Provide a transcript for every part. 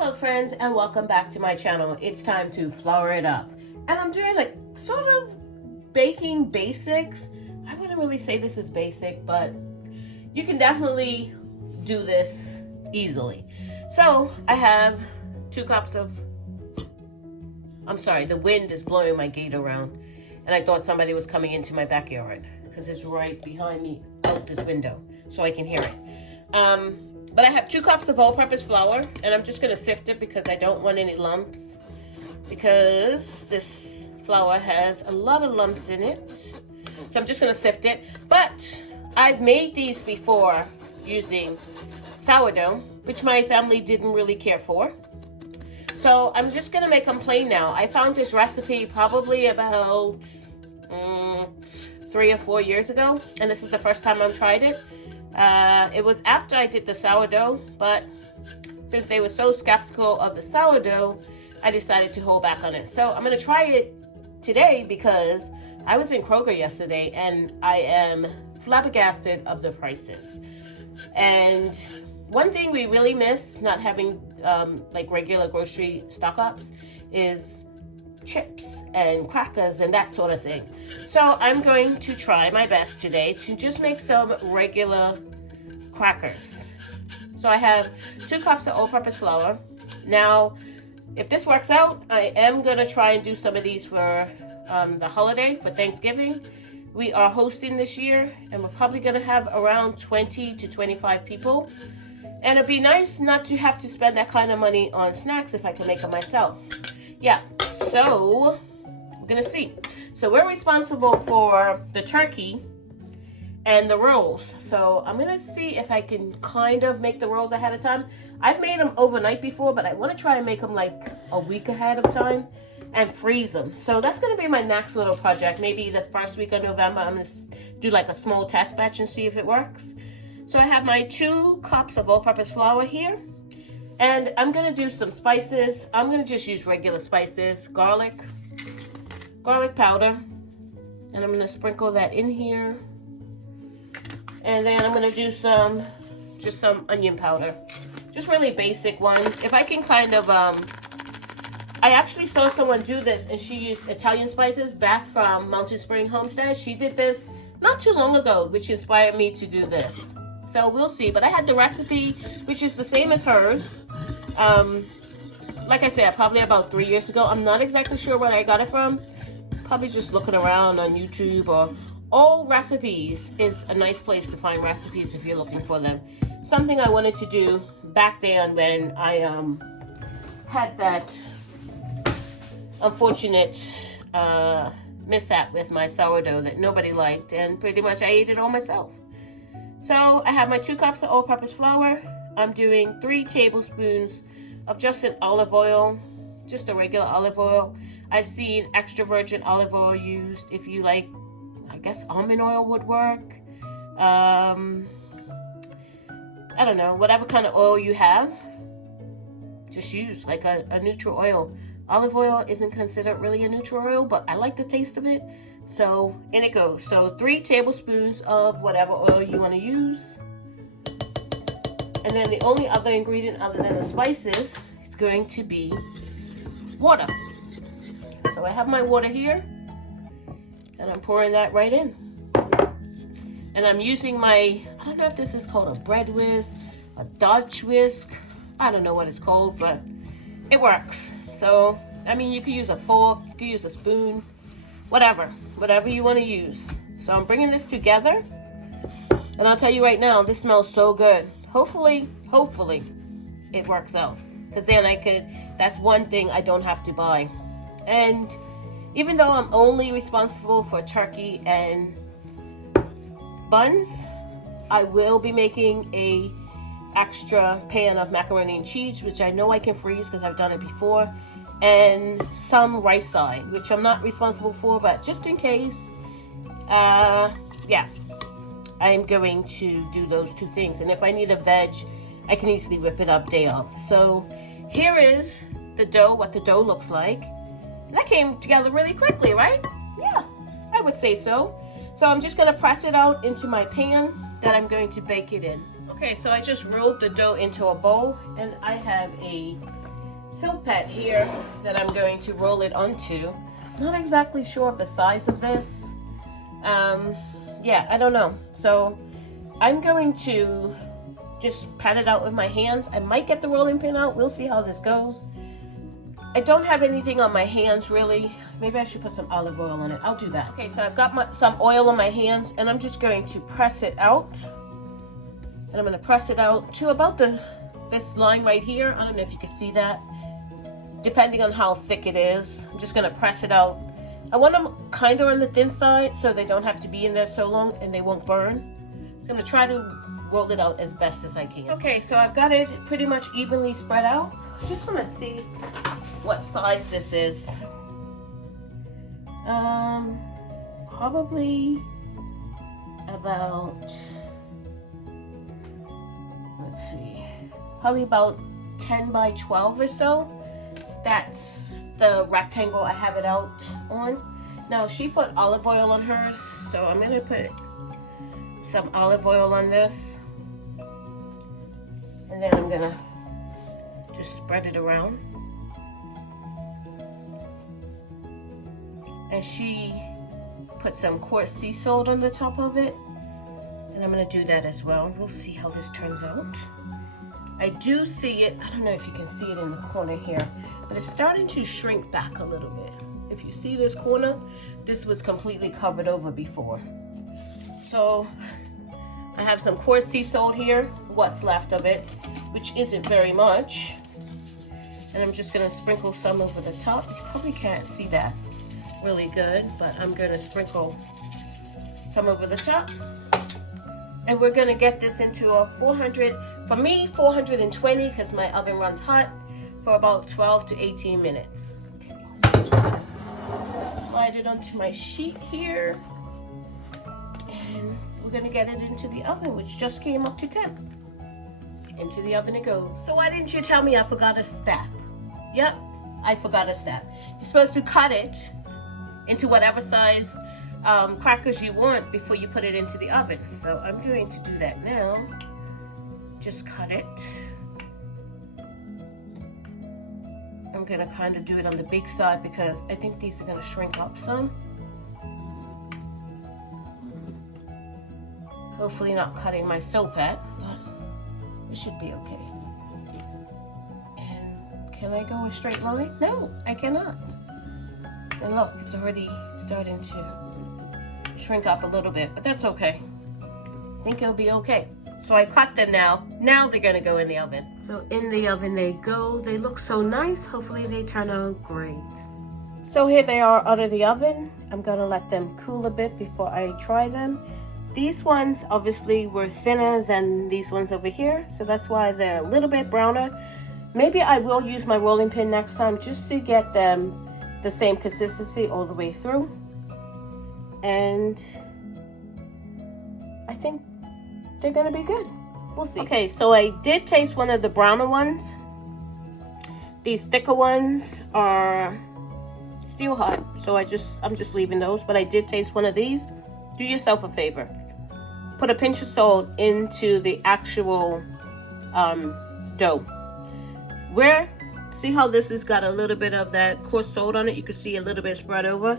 Hello friends, and welcome back to my channel. It's time to flour it up. And I'm doing like sort of baking basics. I wouldn't really say this is basic, but you can definitely do this easily. So I have 2 cups of, I'm sorry, the wind is blowing my gate around. And I thought somebody was coming into my backyard because it's right behind me out this window so I can hear it. But I have 2 cups of all-purpose flour, and I'm just going to sift it because I don't want any lumps, because this flour has a lot of lumps in it. So I'm just going to sift it. But I've made these before using sourdough, which my family didn't really care for. So I'm just going to make them plain now. I found this recipe probably about 3 or 4 years ago, and this is the first time I've tried it. It was after I did the sourdough, but since they were so skeptical of the sourdough, I decided to hold back on it. So I'm going to try it today because I was in Kroger yesterday and I am flabbergasted of the prices. And one thing we really miss not having like regular grocery stock-ups is chips and crackers and that sort of thing. So I'm going to try my best today to just make some regular crackers. So I have 2 cups of all-purpose flour. Now, if this works out, I am going to try and do some of these for the holiday, for Thanksgiving. We are hosting this year, and we're probably going to have around 20 to 25 people. And it'd be nice not to have to spend that kind of money on snacks if I can make them myself. Yeah, so we're going to see. So we're responsible for the turkey and the rolls. So I'm going to see if I can kind of make the rolls ahead of time. I've made them overnight before, but I want to try and make them like a week ahead of time and freeze them. So that's going to be my next little project. Maybe the first week of November, I'm going to do like a small test batch and see if it works. So I have my 2 cups of all-purpose flour here. And I'm going to do some spices. I'm going to just use regular spices, garlic powder. And I'm going to sprinkle that in here. And then I'm going to do just some onion powder. Just really basic ones. If I can kind of, I actually saw someone do this and she used Italian spices back from Urban Homestead. She did this not too long ago, which inspired me to do this. So we'll see. But I had the recipe, which is the same as hers. Like I said, probably about 3 years ago. I'm not exactly sure where I got it from. Probably just looking around on YouTube, or All Recipes is a nice place to find recipes if you're looking for them. Something I wanted to do back then when I had that unfortunate mishap with my sourdough that nobody liked, and pretty much I ate it all myself. So I have my 2 cups of all-purpose flour. I'm doing 3 tablespoons of just an olive oil, just a regular olive oil. I've seen extra virgin olive oil used. If you like, I guess almond oil would work. I don't know, whatever kind of oil you have, just use like a neutral oil. Olive oil isn't considered really a neutral oil, but I like the taste of it. So in it goes. So 3 tablespoons of whatever oil you want to use. And then the only other ingredient other than the spices is going to be water. So I have my water here, and I'm pouring that right in. And I'm using my, I don't know if this is called a bread whisk, a Dutch whisk. I don't know what it's called, but it works. So, I mean, you could use a fork, you could use a spoon, whatever you want to use. So I'm bringing this together, and I'll tell you right now, this smells so good. Hopefully it works out, because then that's one thing I don't have to buy. And even though I'm only responsible for turkey and buns, I will be making a extra pan of macaroni and cheese, which I know I can freeze because I've done it before, and some rice side, which I'm not responsible for, but just in case, yeah, I'm going to do those 2 things. And if I need a veg, I can easily whip it up day of. So here is the dough, what the dough looks like. That came together really quickly, right? Yeah, I would say so. So I'm just going to press it out into my pan that I'm going to bake it in. Okay, so I just rolled the dough into a bowl, and I have a silk pad here that I'm going to roll it onto. Not exactly sure of the size of this. Yeah, I don't know. So I'm going to just pat it out with my hands. I might get the rolling pin out. We'll see how this goes. I don't have anything on my hands really. Maybe I should put some olive oil on it. I'll do that. Okay, so I've got some oil on my hands and I'm just going to press it out. And I'm going to press it out to about this line right here. I don't know if you can see that. Depending on how thick it is. I'm just going to press it out. I want them kind of on the thin side so they don't have to be in there so long and they won't burn. I'm going to try to roll it out as best as I can. Okay, so I've got it pretty much evenly spread out. Just want to see what size this is. Probably about, let's see, probably about 10 by 12 or so. That's the rectangle I have it out on. Now she put olive oil on hers, so I'm gonna put some olive oil on this. And then I'm gonna just spread it around. And she put some coarse sea salt on the top of it. And I'm gonna do that as well. We'll see how this turns out. I do see it, I don't know if you can see it in the corner here, but it's starting to shrink back a little bit. If you see this corner, this was completely covered over before. So I have some coarse sea salt here, what's left of it, which isn't very much. And I'm just gonna sprinkle some over the top. You probably can't see that really good, but I'm gonna sprinkle some over the top. And we're gonna get this into a 400, for me, 420, because my oven runs hot, for about 12 to 18 minutes. Okay, so I'm just gonna slide it onto my sheet here. And we're gonna get it into the oven, which just came up to temp. Into the oven it goes. So why didn't you tell me I forgot a step? Yep, I forgot a step. You're supposed to cut it into whatever size crackers you want before you put it into the oven. So I'm going to do that now. Just cut it. I'm gonna kind of do it on the big side because I think these are gonna shrink up some. Hopefully not cutting my soap at, but it should be okay. And can I go a straight line? No, I cannot. And look, it's already starting to shrink up a little bit, but that's okay. I think it'll be okay. So I cut them now. Now they're gonna go in the oven. So in the oven they go. They look so nice. Hopefully they turn out great. So here they are out of the oven. I'm gonna let them cool a bit before I try them. These ones obviously were thinner than these ones over here, so that's why they're a little bit browner. Maybe I will use my rolling pin next time just to get them the same consistency all the way through. And I think they're gonna be good. We'll see. Okay, so I did taste one of the browner ones. These thicker ones are still hot, so I'm just leaving those, but I did taste one of these. Do yourself a favor. Put a pinch of salt into the actual dough. See how this has got a little bit of that coarse salt on it? You can see a little bit spread over.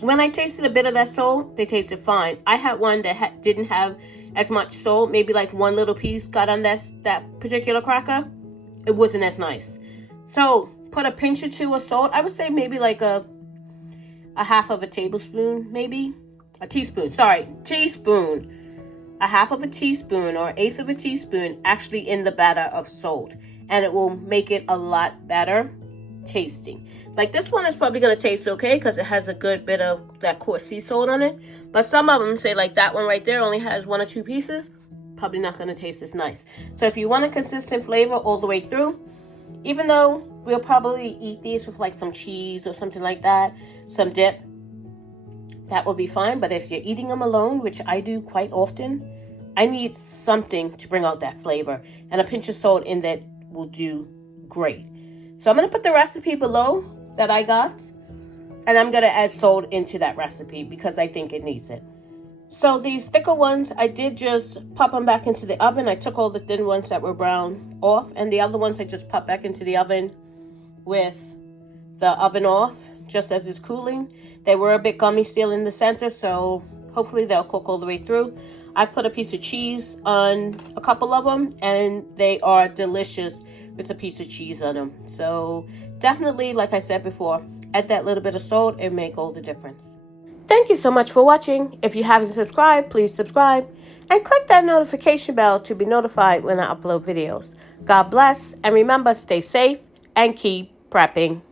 When I tasted a bit of that salt, they tasted fine. I had one that didn't have as much salt. Maybe like one little piece got on that particular cracker. It wasn't as nice. So put a pinch or two of salt. I would say maybe like a half of a tablespoon, maybe a teaspoon. Sorry, teaspoon. A half of a teaspoon or 1/8 of a teaspoon actually in the batter of salt, and it will make it a lot better tasting. Like this one is probably going to taste okay because it has a good bit of that coarse sea salt on it, but some of them say like that one right there only has 1 or 2 pieces, probably not going to taste as nice. So if you want a consistent flavor all the way through, even though we'll probably eat these with like some cheese or something like that, some dip, that will be fine. But if you're eating them alone, which I do quite often, I need something to bring out that flavor, and a pinch of salt in that will do great. So I'm going to put the recipe below that I got, and I'm going to add salt into that recipe because I think it needs it. So these thicker ones, I did just pop them back into the oven. I took all the thin ones that were brown off, and the other ones I just popped back into the oven with the oven off, just as it's cooling. They were a bit gummy still in the center, so hopefully they'll cook all the way through. I've put a piece of cheese on a couple of them, and they are delicious with a piece of cheese on them. So definitely, like I said before, add that little bit of salt and make all the difference. Thank you so much for watching. If you haven't subscribed, please subscribe and click that notification bell to be notified when I upload videos. God bless, and remember, stay safe and keep prepping.